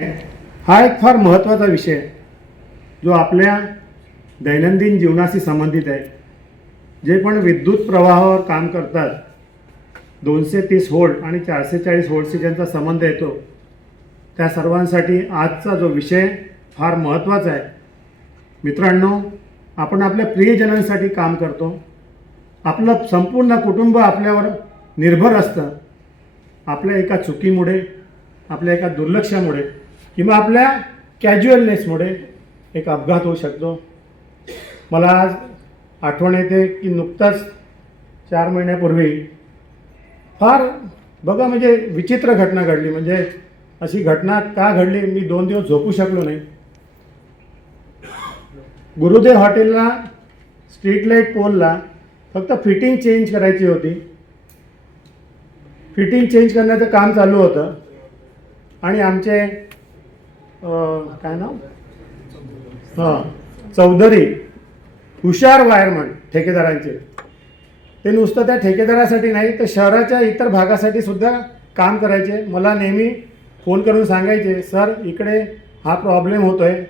हा एक फार महत्त्वाचा विषय आहे जो आपल्या दैनंदिन जीवनाशी संबंधित आहे. जे पण विद्युत प्रवाहावर काम करतात 230 व्होल्ट आणि 440 व्होल्टशी ज्यांचा संबंध येतो त्या सर्वांसाठी आजचा जो विषय फार महत्त्वाचा आहे. मित्रांनो, आपण आपल्या प्रियजनांसाठी काम करतो. आपलं संपूर्ण कुटुंब आपल्यावर निर्भर असतं. आपल्या एका चुकीमुळे, आपल्या एका दुर्लक्षामुळे किंवा आपल्या कॅज्युअलनेसमुळे एक अपघात होऊ शकतो. मला आज आठवण येते की नुकताच 4 महिन्यापूर्वी फार म्हणजे विचित्र घटना घडली. म्हणजे अशी घटना का घडली, मी 2 दिवस झोपू शकलो नाही. गुरुदेव हॉटेलला स्ट्रीट लाईट पोलला फक्त फिटिंग चेंज करायची होती. फिटिंग चेंज करण्याचं काम चालू होतं आणि आमचे काय नाव चौधरी हुशार वायरमन ठेकेदारांचे, ते नुसतं त्या ठेकेदारासाठी नाही तर शहराच्या इतर भागासाठी सुद्धा काम करायचे. मला नेहमी फोन करून सांगायचे, सर इकडे हा प्रॉब्लेम होतो आहे,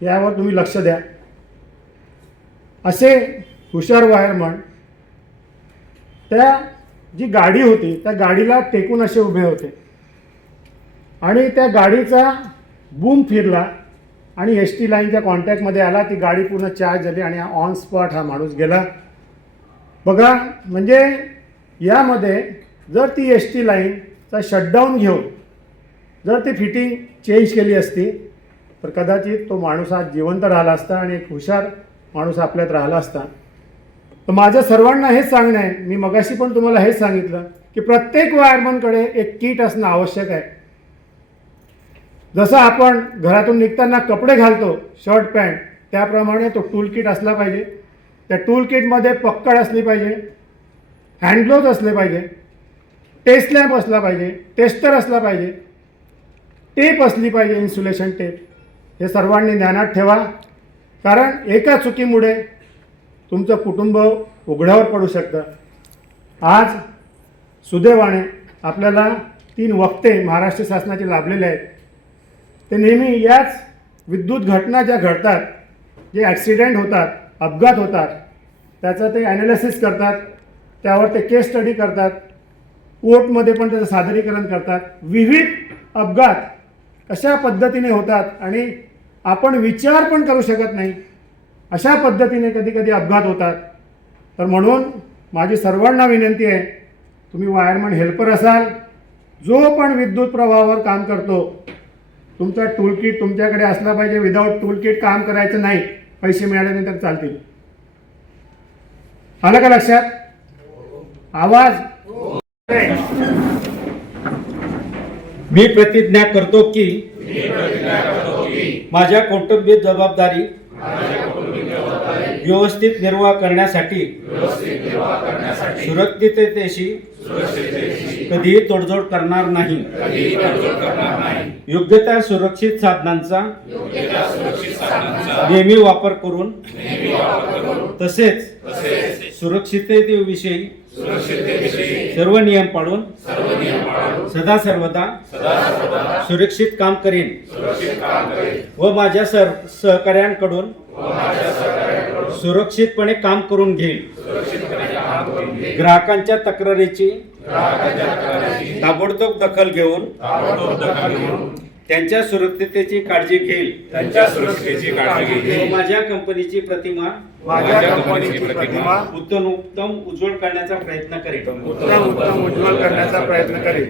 यावर तुम्ही लक्ष द्या. असे हुशार वायरमन त्या जी गाडी होती त्या गाडीला टेकून असे उभे होते आणि त्या गाडीचा बूम फिरला आणि एस टी लाईनच्या कॉन्टॅक्टमध्ये आला. ती गाडी पूर्ण चार्ज झाली आणि ऑन स्पॉट हा माणूस गेला. बघा, म्हणजे यामध्ये जर ती एस टी लाईनचा शटडाऊन घेऊन जर ती फिटिंग चेंज केली असती तर कदाचित तो माणूस आज जिवंत राहिला असता आणि एक हुशार माणूस आपल्यात राहिला असता. तर माझ्या सर्वांना हेच सांगणं आहे, मी मगाशी पण तुम्हाला हेच सांगितलं की प्रत्येक वायरमनकडे एक किट असणं आवश्यक आहे. जसं आपण घरातून निघताना कपडे घालतो, शर्ट पॅन्ट, त्याप्रमाणे तो टूल किट असला पाहिजे. त्या टूल किटमध्ये पक्कड असली पाहिजे, हँड ग्लोव्ज असले पाहिजे, टेस्ट लॅम्प असला पाहिजे, टेस्टर असला पाहिजे, टेप असली पाहिजे, इन्सुलेशन टेप. हे सर्वांनी ध्यानात ठेवा, कारण एका चुकीमुळे तुमचं कुटुंब उघड्यावर पडू शकतं. आज सुदैवाने आपल्याला 3 वक्ते महाराष्ट्र शासनाचे लाभलेले आहेत. ते नेहमी याच विद्युत घटना ज्या घडतात, जे ॲक्सिडेंट होतात, अपघात होतात, त्याचं ते ॲनालिसिस करतात, त्यावर ते केस स्टडी करतात, कोर्टमध्ये पण त्याचं सादरीकरण करतात. विविध अपघात अशा पद्धतीने होतात आणि आपण विचार पण करू शकत नाही, अशा पद्धतीने कधी कधी अपघात होतात. तर म्हणून माझी सर्वांना विनंती आहे, तुम्ही वायरमन हेल्पर असाल, जो पण विद्युत प्रवाहावर काम करतो, तुमचा टूल किट तुमच्याकडे असला पाहिजे. विदाऊट टूल किट काम करायचं नाही, पैसे मिळाल्यानंतर चालतील. आलं का लक्षात? आवाज. मी प्रतिज्ञा करतो की माझ्या कौटुंबिक जबाबदारी व्यवस्थित निर्वाह करण्यासाठी सुरक्षिततेशी कधीही तडजोड करणार नाही. योग्य त्या सुरक्षित साधनांचा नेहमी वापर करून तसेच सुरक्षिततेविषयी सर्व नियम पाळून सदा सर्वदा सुरक्षित काम करेन व माझ्या सहकार्यांकडून सुरक्षितपणे काम करून घेईल. ग्राहकांच्या तक्रारीची ताबडतोब दखल घेऊन त्यांच्या सुरक्षिततेची काळजी घेईल. माझ्या कंपनीची प्रतिमा उत्तम उज्ज्वल करण्याचा प्रयत्न करेल. उत्तम उज्ज्वल करण्याचा प्रयत्न करेल.